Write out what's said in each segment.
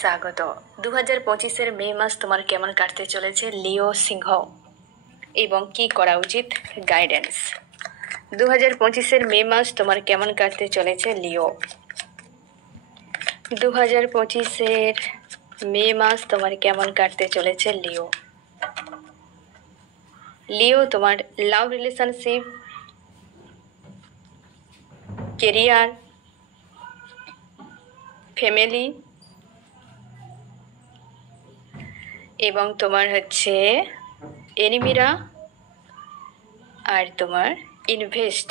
স্বাগত। 2025-এর মে মাস তোমার কেমন কাটতে চলেছে লিও সিংহ, এবং কি করা উচিত গাইডেন্স। 2025-এর মে মাস তোমার কেমন কাটতে চলেছে লিও। 2025-এর মে মাস তোমার কেমন কাটতে চলেছে লিও। লিও, তোমার লাভ রিলেশনশিপ, কেরিয়ার, ফ্যামিলি এবং তোমার হচ্ছে এনিমিরা আর তোমার ইনভেস্ট।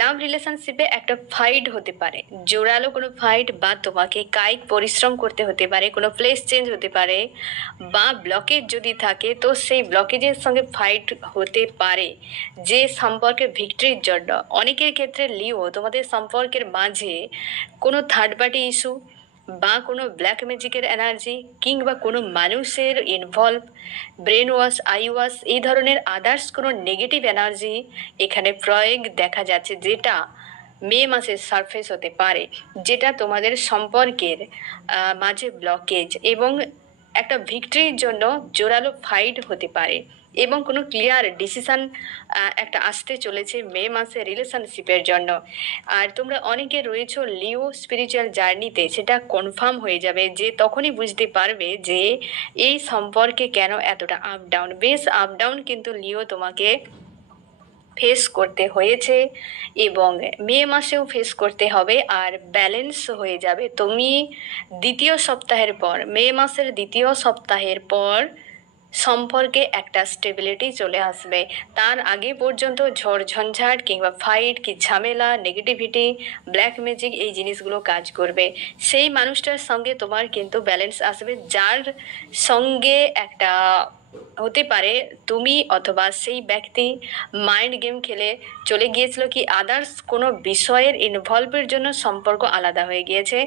লাভ রিলেশনশিপে একটা ফাইট হতে পারে, জোরালো কোনো ফাইট, বা তোমাকে কায়িক পরিশ্রম করতে হতে পারে, কোনো প্লেস চেঞ্জ হতে পারে, বা ব্লকেজ যদি থাকে তো সেই ব্লকেজের সঙ্গে ফাইট হতে পারে যে সম্পর্কে ভিক্টরির জন্য। অনেকের ক্ষেত্রে লিও, তোমাদের সম্পর্কের মাঝে কোনো থার্ড পার্টি ইস্যু বা কোনো ব্ল্যাক ম্যাজিকের এনার্জি কিংবা কোনো মানুষের involve, brain wash, I wash, এই ধরনের আদার্স কোনো নেগেটিভ এনার্জি এখানে প্রয়োগ দেখা যাচ্ছে, যেটা মে মাসে সারফেস হতে পারে, যেটা তোমাদের সম্পর্কের মাঝে ব্লকেজ এবং একটা ভিক্টরির জন্য জোরালো ফাইট হতে পারে, এবং কোনো ক্লিয়ার ডিসিশন একটা আসতে চলেছে মে মাসে রিলেশনশিপের জন্য। আর তোমরা অনেকে রয়েছো লিও স্পিরিচুয়াল জার্নিতে, সেটা কনফার্ম হয়ে যাবে যে তখনই বুঝতে পারবে যে এই সম্পর্কে কেন এতটা আপ ডাউন। বেশ আপ ডাউন কিন্তু লিও তোমাকে ফেস করতে হয়েছে এবং মে মাসেও ফেস করতে হবে, আর ব্যালেন্স হয়ে যাবে তুমি দ্বিতীয় সপ্তাহের পর, মে মাসের দ্বিতীয় সপ্তাহের পর সম্পর্কে একটা স্টেবিলিটি চলে আসবে। তার আগে পর্যন্ত ঝড় ঝঞ্ঝাট কিংবা ফাইট কি ঝামেলা, নেগেটিভিটি, ব্ল্যাক ম্যাজিক, এই জিনিসগুলো কাজ করবে। সেই মানুষটার সঙ্গে তোমার কিন্তু ব্যালেন্স আসবে, যার সঙ্গে একটা হতে পারে তুমি অথবা সেই ব্যক্তি মাইন্ড গেম খেলে চলে গিয়েছিল, কি আদার্স কোনো বিষয়ের ইনভলভের জন্য সম্পর্ক আলাদা হয়ে গিয়েছে,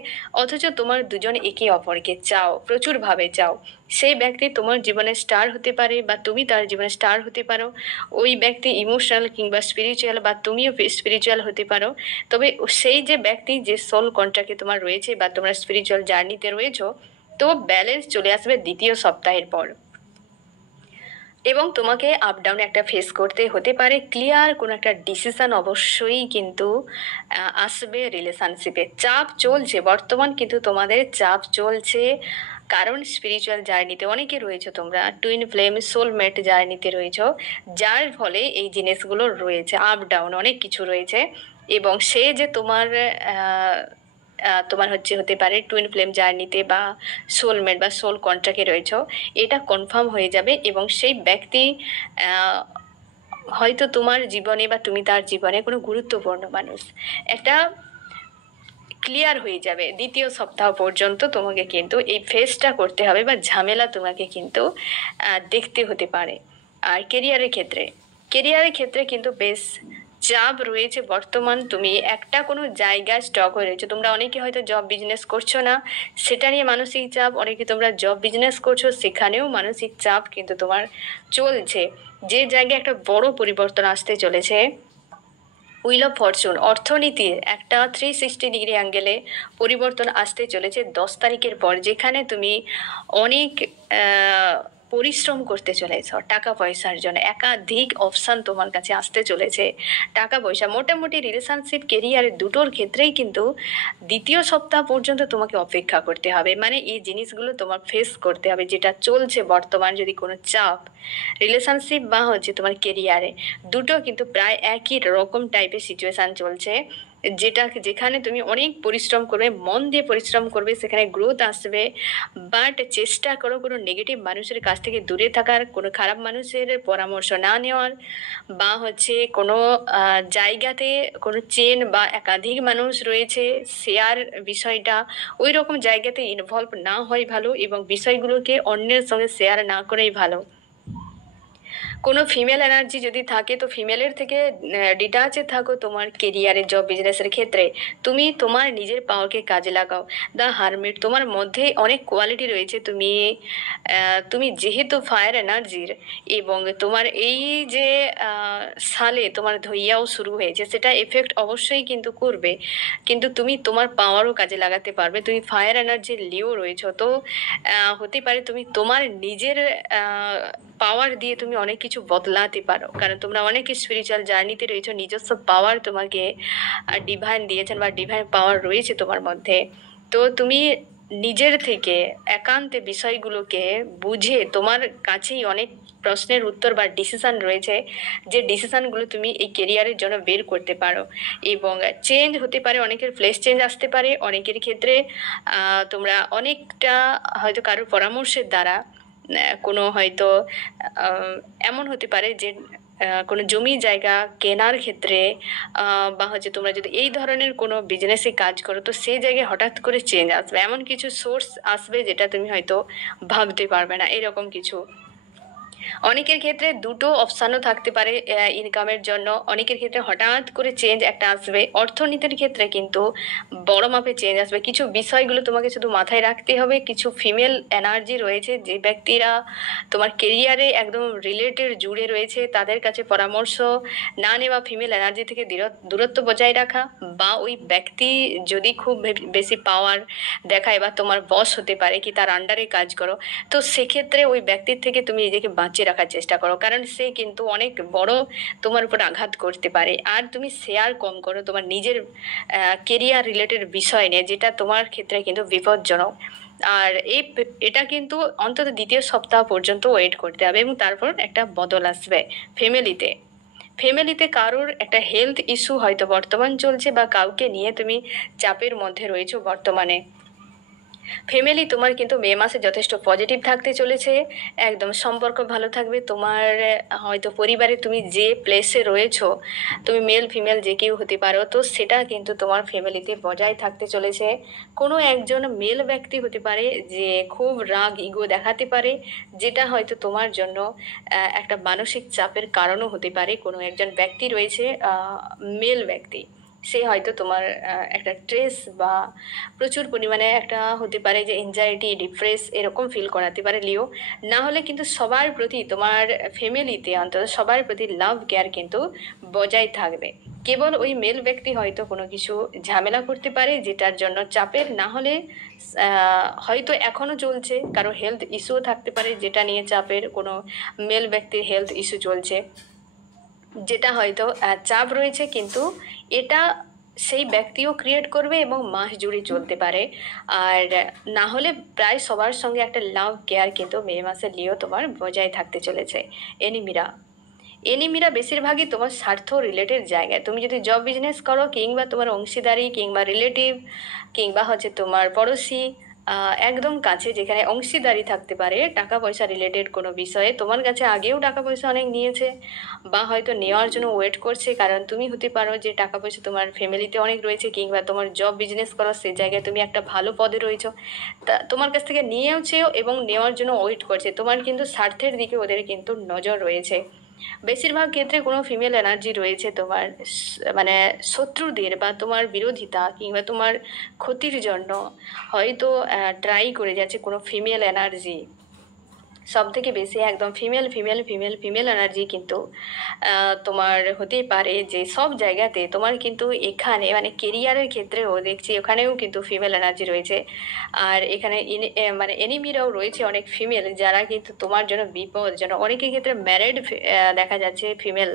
অথচ তোমার দুজন একে অপরকে চাও, প্রচুরভাবে চাও। সেই ব্যক্তি তোমার জীবনে স্টার হতে পারে বা তুমি তার জীবনে স্টার হতে পারো। ওই ব্যক্তি ইমোশনাল কিংবা স্পিরিচুয়াল, বা তুমিও স্পিরিচুয়াল হতে পারো। তবে সেই যে ব্যক্তি যে সোল কন্ট্রাক্টে তোমার রয়েছে বা তোমরা স্পিরিচুয়াল জার্নিতে রয়েছো, তো ব্যালেন্স চলে আসবে দ্বিতীয় সপ্তাহের পর, এবং তোমাকে আপ ডাউন একটা ফেস করতে হতে পারে। ক্লিয়ার কোনো একটা ডিসিশন অবশ্যই কিন্তু আসবে রিলেশনশিপে। চাপ চলছে বর্তমান, কিন্তু তোমাদের চাপ চলছে, কারণ স্পিরিচুয়াল জার্নিতে অনেকে রয়েছে, তোমরা টুইন ফ্লেম সোলমেট জার্নিতে রয়েছ, যার ফলে এই জিনিসগুলো রয়েছে, আপ ডাউন অনেক কিছু রয়েছে। এবং সে যে তোমার তোমার হতে পারে টুইন ফ্লেম জার্নিতে বা সোলমেট বা সোল কন্ট্রাক্টে রয়েছ, এটা কনফার্ম হয়ে যাবে, এবং সেই ব্যক্তি হয়তো তোমার জীবনে বা তুমি তার জীবনে কোনো গুরুত্বপূর্ণ মানুষ, একটা ক্লিয়ার হয়ে যাবে। দ্বিতীয় সপ্তাহ পর্যন্ত তোমাকে কিন্তু এই ফেসটা করতে হবে, বা ঝামেলা তোমাকে কিন্তু দেখতে হতে পারে। আর কেরিয়ারের ক্ষেত্রে কিন্তু বেশ চাপ রয়েছে বর্তমান। তুমি একটা কোনো জায়গায় স্টক হয়ে রয়েছে, তোমরা অনেকে হয়তো জব বিজনেস করছো না, সেটা নিয়ে মানসিক চাপ। অনেকে তোমরা জব বিজনেস করছো, সেখানেও মানসিক চাপ কিন্তু তোমার চলছে। যে জায়গায় একটা বড় পরিবর্তন আসতে চলেছে, হুইল অফ ফরচুন, অর্থনীতির একটা 360 ডিগ্রি অ্যাঙ্গেলে পরিবর্তন আসতে চলেছে 10 তারিখের পর, যেখানে তুমি অনেক পরিশ্রম করতে চলেছ টাকা পয়সার জন্য। একাধিক অপশান তোমার কাছে আসতে চলেছে টাকা পয়সা। মোটামুটি রিলেশনশিপ, কেরিয়ারের দুটোর ক্ষেত্রেই কিন্তু দ্বিতীয় সপ্তাহ পর্যন্ত তোমাকে অপেক্ষা করতে হবে, মানে এই জিনিসগুলো তোমার ফেস করতে হবে যেটা চলছে বর্তমান। যদি কোনো চাপ রিলেশনশিপ বা তোমার কেরিয়ারে, দুটো কিন্তু প্রায় একই রকম টাইপের সিচুয়েশান চলছে, যেখানে তুমি অনেক পরিশ্রম করবে, মন দিয়ে পরিশ্রম করবে, সেখানে গ্রোথ আসবে। বাট চেষ্টা করো কোনো নেগেটিভ মানুষের কাছ থেকে দূরে থাকার, কোনো খারাপ মানুষের পরামর্শ না নেওয়ার, বা কোনো জায়গাতে কোনো চেন বা একাধিক মানুষ রয়েছে, শেয়ার বিষয়টা ওই রকম জায়গাতে ইনভলভ না হয় ভালো, এবং বিষয়গুলোকে অন্যের সঙ্গে শেয়ার না করেই ভালো। কোনো ফিমেল এনার্জি যদি থাকে তো ফিমেলের থেকে ডিটাচে থাকো তোমার কেরিয়ারে, জব, বিজনেসের ক্ষেত্রে। তুমি তোমার নিজের পাওয়ারকে কাজে লাগাও। দ্য হারমিট, তোমার মধ্যে অনেক কোয়ালিটি রয়েছে। তুমি যেহেতু ফায়ার এনার্জির, এবং তোমার এই যে সালে তোমার ধৈয়াও শুরু হয়েছে, সেটা এফেক্ট অবশ্যই কিন্তু করবে, কিন্তু তুমি তোমার পাওয়ারও কাজে লাগাতে পারবে। তুমি ফায়ার এনার্জির লিও রয়েছো, তো হতে পারে তুমি তোমার নিজের পাওয়ার দিয়ে তুমি অনেক কিছু বদলাতে পারো, কারণ তোমরা অনেক স্পিরিচুয়াল জার্নিতে রয়েছো। নিজস্ব পাওয়ার তোমাকে ডিভাইন দিয়েছেন, বা ডিভাইন পাওয়ার রয়েছে তোমার মধ্যে। তো তুমি নিজের থেকে একান্তে বিষয়গুলোকে বুঝে, তোমার কাছেই অনেক প্রশ্নের উত্তর বা ডিসিশন রয়েছে, যে ডিসিশনগুলো তুমি এই কেরিয়ারের জন্য বের করতে পারো। এবং চেঞ্জ হতে পারে, অনেকের প্লেস চেঞ্জ আসতে পারে, অনেকের ক্ষেত্রে তোমরা অনেকটা হয়তো কারোর পরামর্শের দ্বারা কোনো হয়তো এমন হতে পারে যে কোনো জমি জায়গা কেনার ক্ষেত্রে, বা হচ্ছে তোমরা যদি এই ধরনের কোনো বিজনেসে কাজ করো, তো সেই জায়গায় হঠাৎ করে চেঞ্জ আসবে, এমন কিছু সোর্স আসবে যেটা তুমি হয়তো ভাবতে পারবে না, এরকম কিছু। অনেকের ক্ষেত্রে দুটো অপশানও থাকতে পারে ইনকামের জন্য। অনেকের ক্ষেত্রে হঠাৎ করে চেঞ্জ একটা আসবে। অর্থনীতির ক্ষেত্রে কিন্তু বড় মাপে চেঞ্জ আসবে। কিছু বিষয়গুলো তোমাকে শুধু মাথায় রাখতে হবে। কিছু ফিমেল এনার্জি রয়েছে, যে ব্যক্তিরা তোমার কেরিয়ারে একদম রিলেটেড জুড়ে রয়েছে, তাদের কাছে পরামর্শ না নেওয়া, ফিমেল এনার্জি থেকে দূরত্ব বজায় রাখা, বা ওই ব্যক্তি যদি খুব বেশি পাওয়ার দেখায় বা তোমার বস হতে পারে, কি তার আন্ডারে কাজ করো, তো সেক্ষেত্রে ওই ব্যক্তির থেকে তুমি নিজেকে বাঁচিয়ে রাখার চেষ্টা করো, কারণ সে কিন্তু অনেক বড় তোমার উপর আঘাত করতে পারে। আর তুমি শেয়ার কম করো তোমার নিজের কেরিয়ার রিলেটেড বিষয় নিয়ে, যেটা তোমার ক্ষেত্রে কিন্তু বিপজ্জনক। আর এটা কিন্তু অন্তত দ্বিতীয় সপ্তাহ পর্যন্ত ওয়েট করতে হবে, এবং তারপর একটা বদল আসবে। ফ্যামিলিতে কারোর একটা হেলথ ইস্যু হয়তো বর্তমান চলছে, বা কাউকে নিয়ে তুমি চাপের মধ্যে রয়েছো বর্তমানে। ফ্যামিলি তোমার কিন্তু মে মাসে যথেষ্ট পজিটিভ থাকতে চলেছে, একদম সম্পর্ক ভালো থাকবে। তোমার হয়তো পরিবারে তুমি যে প্লেসে রয়েছো, তুমি মেল ফিমেল যে কেউ হতে পারো, তো সেটা কিন্তু তোমার ফ্যামিলিতে বজায় থাকতে চলেছে। কোনো একজন মেল ব্যক্তি হতে পারে যে খুব রাগ ইগো দেখাতে পারে, যেটা হয়তো তোমার জন্য একটা মানসিক চাপের কারণও হতে পারে। কোনো একজন ব্যক্তি রয়েছে, মেল ব্যক্তি, সে হয়তো তোমার একটা স্ট্রেস বা প্রচুর পরিমাণে একটা হতে পারে যে এনজাইটি, ডিপ্রেস এরকম ফিল করাতে পারে লিও। না হলে কিন্তু সবার প্রতি, তোমার ফ্যামিলিতে অন্তত সবার প্রতি লাভ কেয়ার কিন্তু বজায় থাকবে। কেবল ওই মেল ব্যক্তি হয়তো কোনো কিছু ঝামেলা করতে পারে, যেটার জন্য চাপের, না হলে হয়তো এখনো চলছে। কারো হেলথ ইস্যুও থাকতে পারে, যেটা নিয়ে চাপের। কোনো মেল ব্যক্তির হেলথ ইস্যু চলছে, যেটা হয়তো চাপ রয়েছে, কিন্তু এটা সেই ব্যক্তিও ক্রিয়েট করবে এবং মাস জুড়ে চলতে পারে। আর না হলে প্রায় সবার সঙ্গে একটা লাভ কেয়ার কিন্তু মে মাসে লিও তোমার বজায় থাকতে চলেছে। এনিমিরা বেশিরভাগই তোমার স্বার্থ রিলেটেড জায়গায়। তুমি যদি জব বিজনেস করো, কিংবা তোমার অংশীদারি, কিংবা রিলেটিভ, কিংবা হচ্ছে তোমার পড়োশি, একদম কাছে যেখানে অংশীদারি থাকতে পারে, টাকা পয়সা রিলেটেড কোনো বিষয়ে, তোমার কাছে আগেও টাকা পয়সা অনেক নিয়েছে, বা হয়তো নেওয়ার জন্য ওয়েট করছে, কারণ তুমি হতে পারো যে টাকা পয়সা তোমার ফ্যামিলিতে অনেক রয়েছে, কিংবা তোমার জব বিজনেস করো, সে জায়গায় তুমি একটা ভালো পদে রয়েছো, তা তোমার কাছ থেকে নিয়েওছেও এবং নেওয়ার জন্য ওয়েট করছে। তোমার কিন্তু স্বার্থের দিকে ওদের কিন্তু নজর রয়েছে। বেশিরভাগ ক্ষেত্রে কোনো ফিমেল এনার্জি রয়েছে তোমার মানে শত্রুদের বা তোমার বিরোধিতা কিংবা তোমার ক্ষতির জন্য হয়তো ট্রাই করে যাচ্ছে কোনো ফিমেল এনার্জি। সব থেকে বেশি একদম ফিমেল এনার্জি কিন্তু তোমার হতেই পারে যে সব জায়গাতে তোমার কিন্তু এখানে মানে কেরিয়ারের ক্ষেত্রেও দেখছি ওখানেও কিন্তু ফিমেল এনার্জি রয়েছে। আর এখানে মানে এনিমিরাও রয়েছে অনেক ফিমেল, যারা কিন্তু তোমার জন্য বিপজ্জনক। অনেকের ক্ষেত্রে ম্যারিড দেখা যাচ্ছে ফিমেল,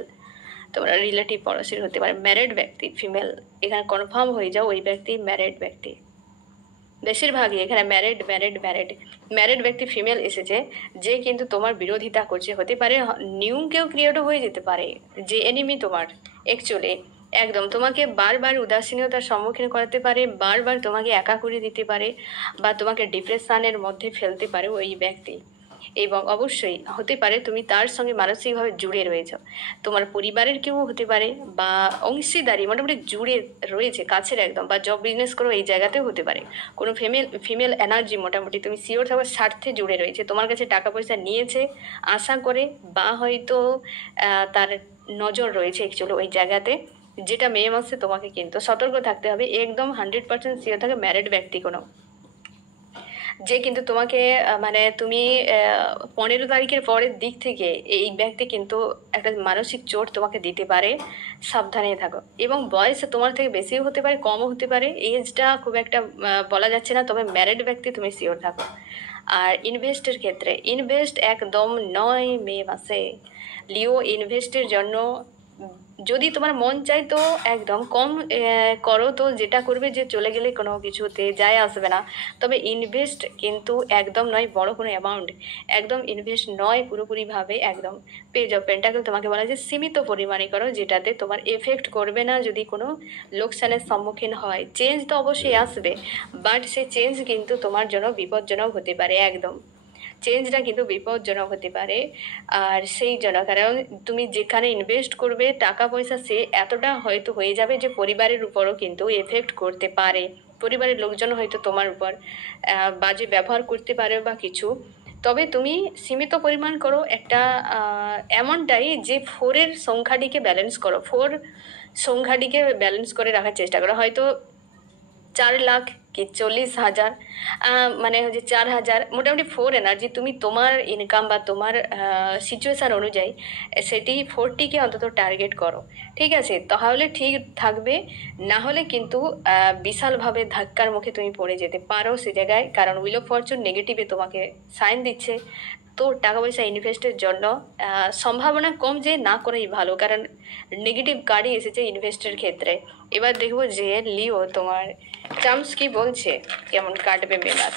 তোমরা রিলেটিভ পড়োশির হতে পারে ম্যারিড ব্যক্তি ফিমেল, এখানে কনফার্ম হয়ে যাও ওই ব্যক্তি ম্যারিড ব্যক্তি। বেশিরভাগই এখানে ম্যারিড ব্যক্তি ফিমেল এসেছে, যে কিন্তু তোমার বিরোধিতা করছে। হতে পারে নিউ কেউ ক্রিয়েটও হয়ে যেতে পারে, যে এনিমি তোমার অ্যাকচুয়ালি একদম তোমাকে বারবার উদাসীনতার সম্মুখীন করাতে পারে, বারবার তোমাকে একা করে দিতে পারে, বা তোমাকে ডিপ্রেশনের মধ্যে ফেলতে পারে ওই ব্যক্তি। এবং অবশ্যই হতে পারে তুমি তার সঙ্গে মানসিকভাবে জুড়ে রয়েছো, তোমার পরিবারের কেউ হতে পারে, বা অংশীদারি মোটামুটি জুড়ে রয়েছে কাছের একদম, বা জব বিজনেস করো এই জায়গাতেও হতে পারে। কোনো ফিমেল এনার্জি মোটামুটি তুমি সিওর থাকো স্বার্থে জুড়ে রয়েছে, তোমার কাছে টাকা পয়সা নিয়েছে আশা করে, বা হয়তো তার নজর রয়েছে অ্যাকচুয়ালি ওই জায়গাতে, যেটা মে মাসে তোমাকে কিন্তু সতর্ক থাকতে হবে। একদম 100% সিওর থাকে ম্যারিড ব্যক্তি কোনো, যে কিন্তু তোমাকে মানে তুমি 15 তারিখের পরের দিক থেকে এই ব্যক্তি কিন্তু একটা মানসিক চোট তোমাকে দিতে পারে, সাবধানে থাকো। এবং বয়স তোমার থেকে বেশিও হতে পারে, কমও হতে পারে, এজটা খুব একটা বলা যাচ্ছে না, তবে ম্যারিড ব্যক্তি তুমি সিওর থাকো। আর ইনভেস্টের ক্ষেত্রে ইনভেস্ট একদম নয় মে মাসে। লিও ইনভেস্টের জন্য যদি তোমার মন চায় তো একদম কম করো, তো যেটা করবে যে চলে গেলে কোনো কিছুতে যায় আসবে না। তবে ইনভেস্ট কিন্তু একদম নয় বড় কোনো অ্যামাউন্ট, একদম ইনভেস্ট নয় পুরোপুরিভাবে। একদম পেজ অফ পেন্টাকল তোমাকে বলা যে সীমিত পরিমাণে করো, যেটাতে তোমার এফেক্ট করবে না যদি কোনো লোকসানের সম্মুখীন হয়। চেঞ্জ তো অবশ্যই আসবে, বাট সেই চেঞ্জ কিন্তু তোমার জন্য বিপজ্জনক হতে পারে। একদম চেঞ্জটা কিন্তু বিপজ্জনক হতে পারে। আর সেই জন্য কারণ তুমি যেখানে ইনভেস্ট করবে টাকা পয়সা, সে এতটা হয়তো হয়ে যাবে যে পরিবারের উপরও কিন্তু এফেক্ট করতে পারে। পরিবারের লোকজন হয়তো তোমার উপর বাজে ব্যবহার করতে পারে বা কিছু। তবে তুমি সীমিত পরিমাণ করো, একটা এমনটাই যে 4-এর সংখ্যাটিকে ব্যালেন্স করো, 4 সংখ্যাটিকে ব্যালেন্স করে রাখার চেষ্টা করো। হয়তো 4 লাখ কি 40,000, মানে হচ্ছে 4,000, মোটামুটি 4 এনার্জি তুমি তোমার ইনকাম বা তোমার সিচুয়েশান অনুযায়ী সেটি 40কে অন্তত টার্গেট করো। ঠিক আছে, তাহলে ঠিক থাকবে। না হলে কিন্তু বিশালভাবে ধাক্কার মুখে তুমি পড়ে যেতে পারো সে জায়গায়, কারণ উইল অফ ফরচুন নেগেটিভে তোমাকে সাইন দিচ্ছে। তো টাকা পয়সা ইনভেস্টের জন্য সম্ভাবনা কম যে না করাই ভালো, কারণ নেগেটিভ কার্ডই এসেছে ইনভেস্টের ক্ষেত্রে। এবার দেখবো যে লিও তোমার চান্স কি বলছে, কেমন কাটবে মে মাস।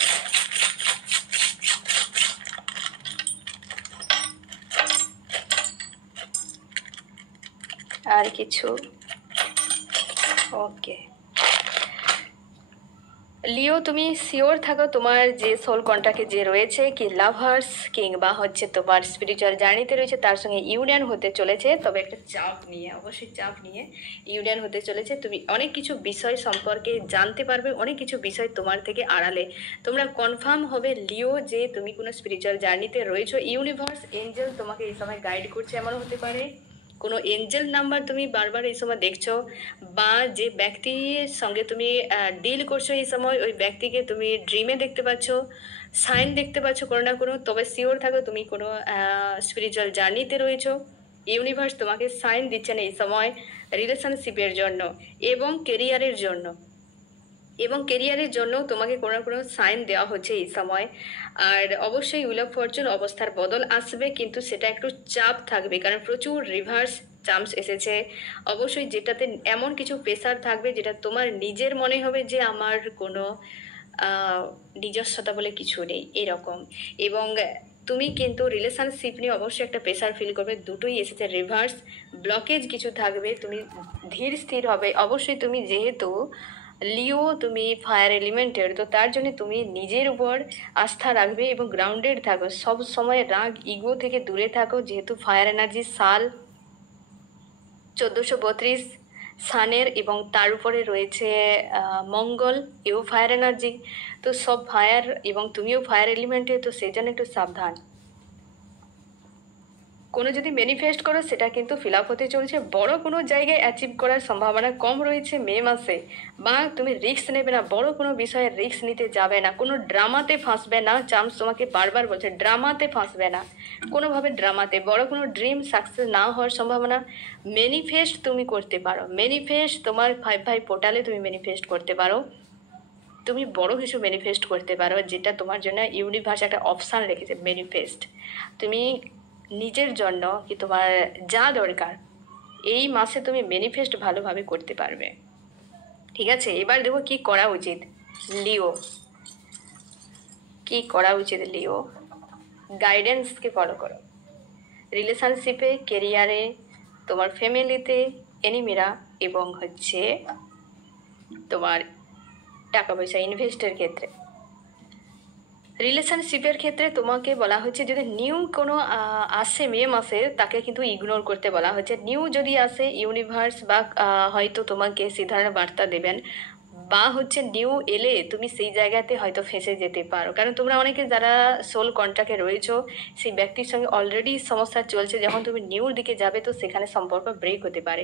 আর কিছু ওকে লিও, তুমি শিওর থাকো তোমার যে সোল কন্ট্রাক্টে যে রয়েছে কি লাভার্স কিংবা হচ্ছে তোমার স্পিরিচুয়াল জার্নিতে রয়েছে, তার সঙ্গে ইউনিয়ন হতে চলেছে। তবে একটা চাপ নিয়ে, অবশ্যই চাপ নিয়ে ইউনিয়ন হতে চলেছে। তুমি অনেক কিছু বিষয় সম্পর্কে জানতে পারবে, অনেক কিছু বিষয় তোমার থেকে আড়ালে তোমরা কনফার্ম হবে লিও যে তুমি কোনো স্পিরিচুয়াল জার্নিতে রয়েছো। ইউনিভার্স এঞ্জেল তোমাকে এই সময় গাইড করছে, এমন হতে পারে কোনো এঞ্জেল নাম্বার তুমি বারবার এই সময় দেখছো, বা যে ব্যক্তির সঙ্গে তুমি ডিল করছো এই সময় ওই ব্যক্তিকে তুমি ড্রিমে দেখতে পাচ্ছ, সাইন দেখতে পাচ্ছ কোনো না কোনো। তবে শিওর থাকো তুমি কোনো স্পিরিচুয়াল জার্নিতে রয়েছো। ইউনিভার্স তোমাকে সাইন দিচ্ছেন এই সময় রিলেশনশিপের জন্য এবং কেরিয়ারের জন্য, এবং কেরিয়ারের জন্য তোমাকে কোনো না কোনো সাইন দেওয়া হচ্ছে এই সময়। আর অবশ্যই উইল অফ ফরচুন অবস্থার বদল আসবে, কিন্তু সেটা একটু চাপ থাকবে, কারণ প্রচুর রিভার্স চান্স এসেছে। অবশ্যই যেটাতে এমন কিছু প্রেশার থাকবে যেটা তোমার নিজের মনে হবে যে আমার কোনো নিজস্বতা বলে কিছু নেই এরকম। এবং তুমি কিন্তু রিলেশনশিপ নিয়ে অবশ্যই একটা প্রেশার ফিল করবে, দুটোই এসেছে রিভার্স। ব্লকেজ কিছু থাকবে, তুমি ধীর স্থির হবে। অবশ্যই তুমি যেহেতু লিও তুমি ফায়ার এলিমেন্টের, তো তার জন্য তুমি নিজের উপর আস্থা রাখবে এবং গ্রাউন্ডেড থাকো, সব সময় রাগ ইগো থেকে দূরে থাকো। যেহেতু ফায়ার এনার্জি সাল 1432 সানের, এবং তার উপরে রয়েছে মঙ্গল, এও ফায়ার এনার্জি। তো সব ফায়ার, এবং তুমিও ফায়ার এলিমেন্টে, তো সেই জন্য একটু সাবধান। কোনো যদি ম্যানিফেস্ট করো সেটা কিন্তু ফিল আপ হতে চলছে, বড় কোনো জায়গায় অ্যাচিভ করার সম্ভাবনা কম রয়েছে মে মাসে। বা তুমি রিস্ক নেবে না, বড় কোনো বিষয়ে রিস্ক নিতে যাবে না, কোনো ড্রামাতে ফাঁসবে না। চান্স তোমাকে বারবার বলছে ড্রামাতে ফাঁসবে না, কোনোভাবে ড্রামাতে। বড় কোনো ড্রিম সাকসেস না হওয়ার সম্ভাবনা। ম্যানিফেস্ট তুমি করতে পারো, ম্যানিফেস্ট তোমার 5 পোর্টালে তুমি ম্যানিফেস্ট করতে পারো, তুমি বড় কিছু ম্যানিফেস্ট করতে পারো, যেটা তোমার জন্য ইউনিভার্স একটা অপশান রেখেছে ম্যানিফেস্ট। তুমি নিজের জন্য কি তোমার যা দরকার এই মাসে তুমি ম্যানিফেস্ট ভালোভাবে করতে পারবে। ঠিক আছে, এবার দেখো কি করা উচিত লিও, কি করা উচিত লিও। গাইডেন্সকে ফলো করো, রিলেশনশিপে, কেরিয়ারে, তোমার ফ্যামিলিতে, এনিমিরা, এবং হচ্ছে তোমার টাকা পয়সা ইনভেস্টের ক্ষেত্রে। রিলেশনশিপের ক্ষেত্রে তোমাকে বলা হচ্ছে যদি নিউ কোনো আসে মে মাসে, তাকে কিন্তু ইগনোর করতে বলা হচ্ছে। নিউ যদি আসে, ইউনিভার্স বা হয়তো তোমাকে সেই ধরনের বার্তা দেবেন, বা হচ্ছে নিউ এলে তুমি সেই জায়গাতে হয়তো ফেঁসে যেতে পারো, কারণ তোমরা অনেকে যারা সোল কন্ট্রাক্টে রয়েছো সেই ব্যক্তির সঙ্গে অলরেডি সমস্যা চলছে, যখন তুমি নিউর দিকে যাবে তো সেখানে সম্পর্ক ব্রেক হতে পারে।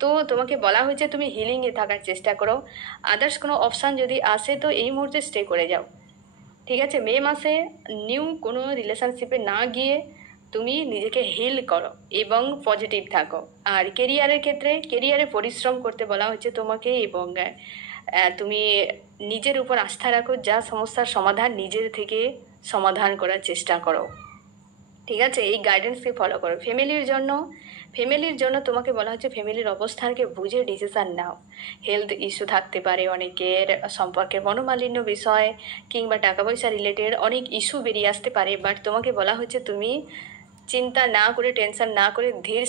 তো তোমাকে বলা হয়েছে তুমি হিলিংয়ে থাকার চেষ্টা করো। আদার্স কোনো অপশান যদি আসে তো এই মুহূর্তে স্টে করে যাও। ঠিক আছে, মে মাসে নিউ কোনো রিলেশনশিপে না গিয়ে তুমি নিজেকে হিল করো এবং পজিটিভ থাকো। আর কেরিয়ারের ক্ষেত্রে কেরিয়ারে পরিশ্রম করতে বলা হচ্ছে তোমাকে, এবং তুমি নিজের উপর আস্থা রাখো, যা সমস্যার সমাধান নিজের থেকে সমাধান করার চেষ্টা করো। ঠিক আছে, এই গাইডেন্সকে ফলো করো। ফ্যামিলির জন্য তোমাকে বলা হচ্ছে ফ্যামিলির অবস্থানকে বুঝে ডিসিশন নাও। হেলথ ইস্যু থাকতে পারে অনেকের, সম্পর্কের মনোমালিন্য বিষয় কিংবা টাকা পয়সা রিলেটেড অনেক ইস্যু বেরিয়ে আসতে পারে, বাট তোমাকে বলা হচ্ছে তুমি চিন্তা না করে, টেনশন না করে ধীর